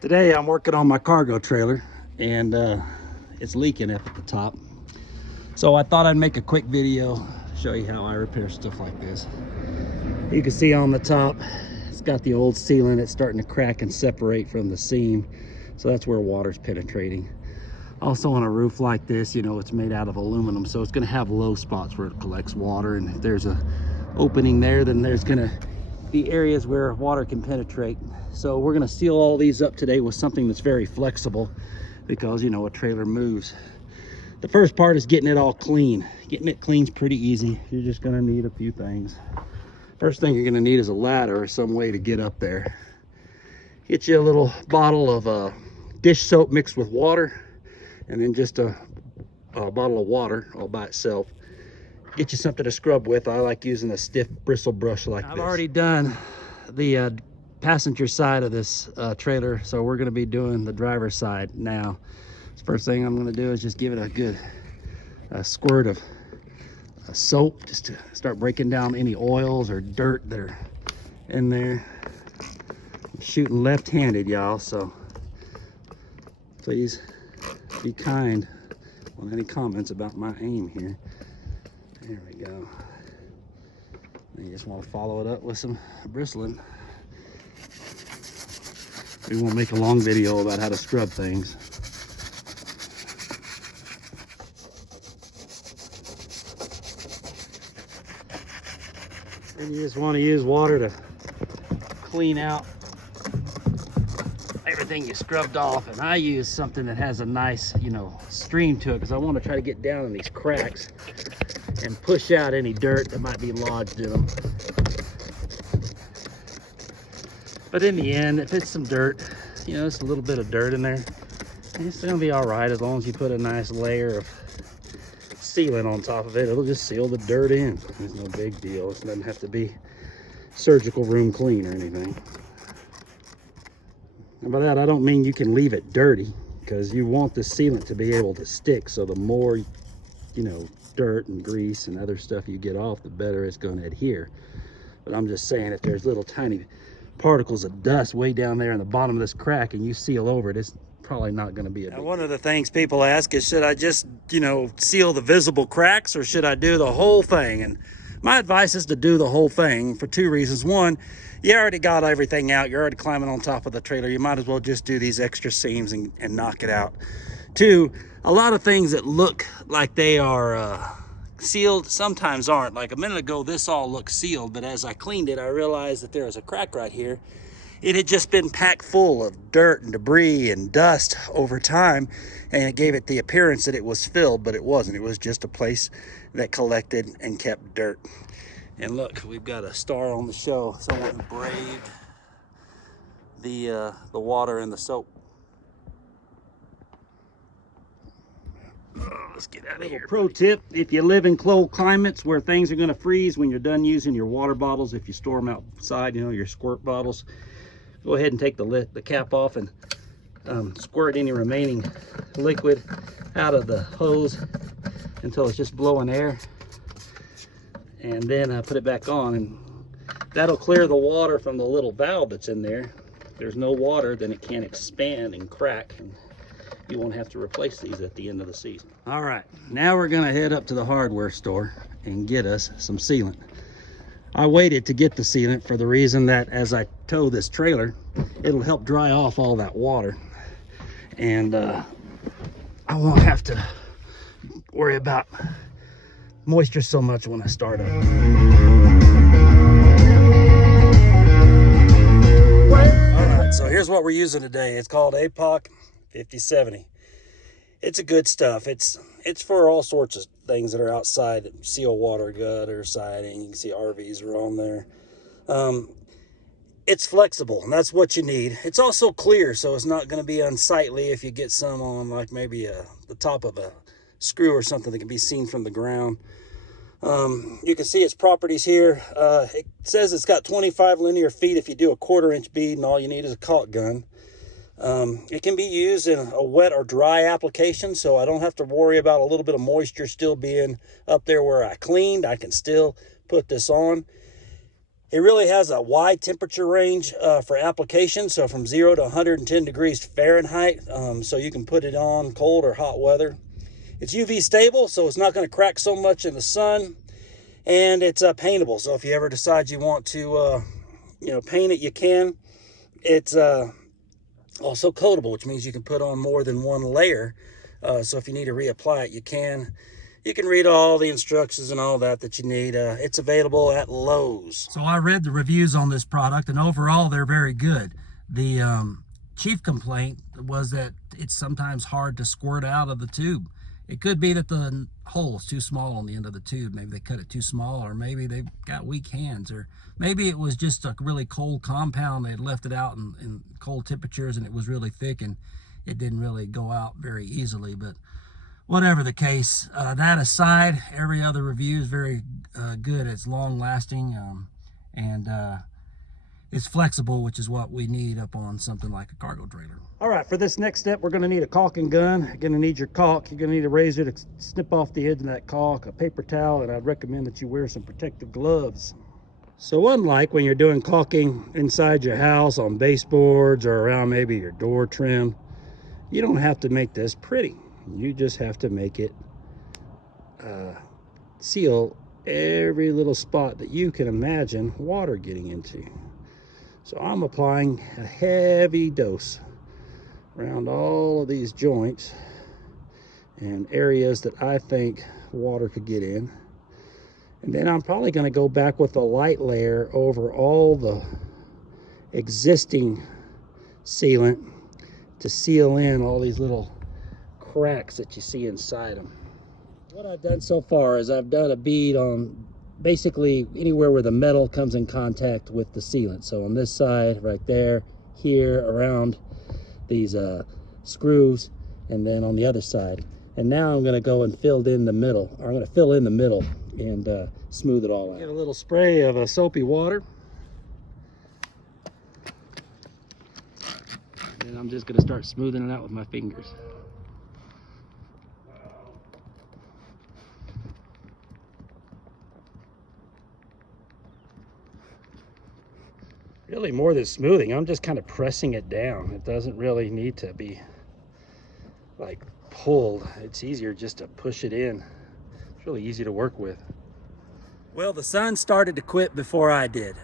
Today I'm working on my cargo trailer and it's leaking up at the top. So I thought I'd make a quick video, show you how I repair stuff like this. You can see on the top, it's got the old sealant. It's starting to crack and separate from the seam. So that's where water's penetrating. Also on a roof like this, you know, it's made out of aluminum. So it's gonna have low spots where it collects water. And if there's a opening there, then there's gonna be areas where water can penetrate. So we're gonna seal all these up today with something that's very flexible because, you know, a trailer moves. The first part is getting it all clean. Getting it clean's pretty easy. You're just gonna need a few things. First thing you're gonna need is a ladder or some way to get up there. Get you a little bottle of dish soap mixed with water, and then just a bottle of water all by itself. Get you something to scrub with. I like using a stiff bristle brush like this. I've already done the passenger side of this trailer, so we're gonna be doing the driver's side now. First thing I'm gonna do is just give it a good squirt of soap, just to start breaking down any oils or dirt that are in there. I'm shooting left-handed, y'all, so please be kind on any comments about my aim here. There we go. You just want to follow it up with some bristling. We won't make a long video about how to scrub things. And you just want to use water to clean out everything you scrubbed off. And I use something that has a nice, you know, stream to it, because I want to try to get down in these cracks and push out any dirt that might be lodged in them. But in the end, if it's some dirt, you know, it's a little bit of dirt in there, it's gonna be all right as long as you put a nice layer of sealant on top of it. It'll just seal the dirt in. It's no big deal. It doesn't have to be surgical room clean or anything. And by that, I don't mean you can leave it dirty, because you want the sealant to be able to stick. So the more, you know, dirt and grease and other stuff you get off, the better it's going to adhere. But I'm just saying, if there's little tiny particles of dust way down there in the bottom of this crack and you seal over it, it's probably not going to be a big deal. One of the things people ask is, should I just, you know, seal the visible cracks, or should I do the whole thing? And my advice is to do the whole thing for two reasons. One, you already got everything out. You're already climbing on top of the trailer. You might as well just do these extra seams and knock it out. Two, a lot of things that look like they are sealed sometimes aren't. Like a minute ago, this all looked sealed, but as I cleaned it, I realized that there was a crack right here. It had just been packed full of dirt and debris and dust over time, and it gave it the appearance that it was filled, but it wasn't. It was just a place that collected and kept dirt. And look, we've got a star on the show. Someone braved the water and the soap. Let's get out of here. Pro tip: if you live in cold climates where things are going to freeze when you're done using your water bottles, if you store them outside, you know, your squirt bottles, go ahead and take the cap off and squirt any remaining liquid out of the hose until it's just blowing air, and then put it back on, and that'll clear the water from the little valve that's in there. If there's no water, then it can't expand and crack, and you won't have to replace these at the end of the season. All right, now we're gonna head up to the hardware store and get us some sealant. I waited to get the sealant for the reason that as I tow this trailer, it'll help dry off all that water, and I won't have to worry about moisture so much when I start up. All right, so here's what we're using today. It's called APOC 5070. It's a good stuff. It's for all sorts of things that are outside that seal water, gutter, siding. You can see RVs are on there. It's flexible, and that's what you need. It's also clear, so it's not going to be unsightly if you get some on, like maybe the top of a screw or something that can be seen from the ground. You can see its properties here. It says it's got 25 linear feet if you do a 1/4 inch bead, and all you need is a caulk gun. It can be used in a wet or dry application, so I don't have to worry about a little bit of moisture still being up there where I cleaned. I can still put this on. It really has a wide temperature range for application, so from 0 to 110 degrees Fahrenheit, so you can put it on cold or hot weather. It's UV stable, so it's not going to crack so much in the sun, and it's paintable. So if you ever decide you want to, paint it, you can. It's also coatable, which means you can put on more than one layer. So if you need to reapply it, you can. You can read all the instructions and all that you need. It's available at Lowe's. So I read the reviews on this product, and overall they're very good. The chief complaint was that it's sometimes hard to squirt out of the tube. It could be that the hole is too small on the end of the tube. Maybe they cut it too small, or maybe they've got weak hands, or maybe it was just a really cold compound. They had left it out in cold temperatures and it was really thick and it didn't really go out very easily. But whatever the case, that aside, every other review is very good. It's long lasting and it's flexible, which is what we need up on something like a cargo trailer. All right, for this next step, we're gonna need a caulking gun. You're gonna need your caulk. You're gonna need a razor to snip off the edge of that caulk, a paper towel, and I'd recommend that you wear some protective gloves. So unlike when you're doing caulking inside your house on baseboards or around maybe your door trim, you don't have to make this pretty. You just have to make it seal every little spot that you can imagine water getting into. So I'm applying a heavy dose around all of these joints and areas that I think water could get in. And then I'm probably going to go back with a light layer over all the existing sealant to seal in all these little cracks that you see inside them. What I've done so far is I've done a bead on basically anywhere where the metal comes in contact with the sealant. So on this side, right there, here, around these screws, and then on the other side. And now I'm going to go and fill in the middle. I'm going to fill in the middle and smooth it all out. Get a little spray of soapy water. And I'm just going to start smoothing it out with my fingers. Really, more than smoothing, I'm just kind of pressing it down. It doesn't really need to be like pulled. It's easier just to push it in. It's really easy to work with. Well, the sun started to quit before I did,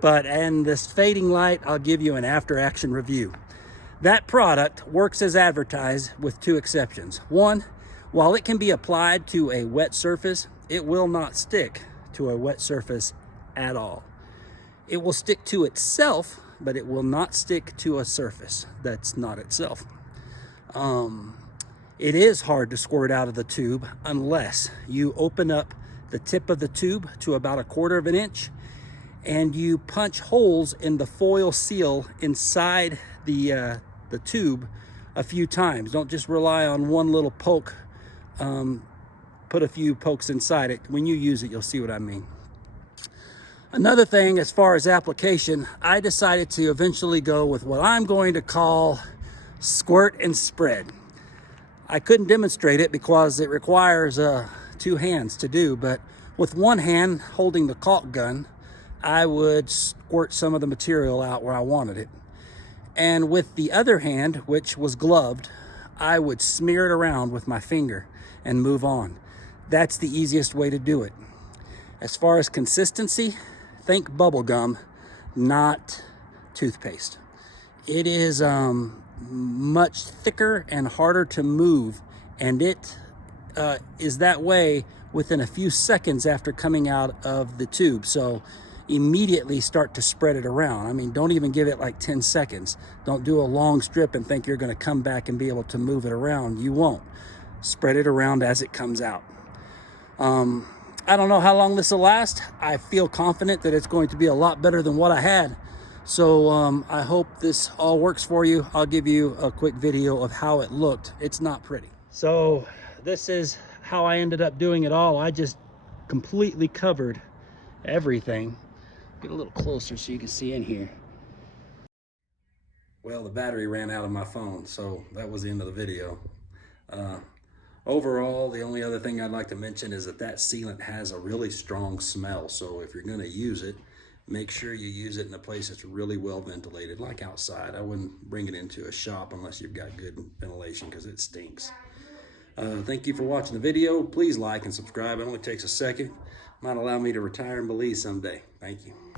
but in this fading light, I'll give you an after action review. That product works as advertised with two exceptions. One, while it can be applied to a wet surface, it will not stick to a wet surface at all. It will stick to itself, but it will not stick to a surface that's not itself. It is hard to squirt out of the tube unless you open up the tip of the tube to about 1/4 inch and you punch holes in the foil seal inside the tube a few times. Don't just rely on one little poke. Put a few pokes inside it. When you use it, you'll see what I mean. Another thing, as far as application, I decided to eventually go with what I'm going to call squirt and spread. I couldn't demonstrate it because it requires two hands to do, but with one hand holding the caulk gun, I would squirt some of the material out where I wanted it. And with the other hand, which was gloved, I would smear it around with my finger and move on. That's the easiest way to do it. As far as consistency, think bubble gum, not toothpaste. It is much thicker and harder to move, and it is that way within a few seconds after coming out of the tube. So immediately start to spread it around. I mean, don't even give it like 10 seconds. Don't do a long strip and think you're going to come back and be able to move it around. You won't. Spread it around as it comes out. I don't know how long this will last. I feel confident that it's going to be a lot better than what I had. So I hope this all works for you. I'll give you a quick video of how it looked. It's not pretty. So this is how I ended up doing it all. I just completely covered everything. Get a little closer so you can see in here. Well, the battery ran out of my phone, so that was the end of the video. Overall, the only other thing I'd like to mention is that sealant has a really strong smell. So if you're going to use it, make sure you use it in a place that's really well ventilated, like outside. I wouldn't bring it into a shop unless you've got good ventilation, because it stinks. Thank you for watching the video. Please like and subscribe. It only takes a second. Might allow me to retire in Belize someday. Thank you.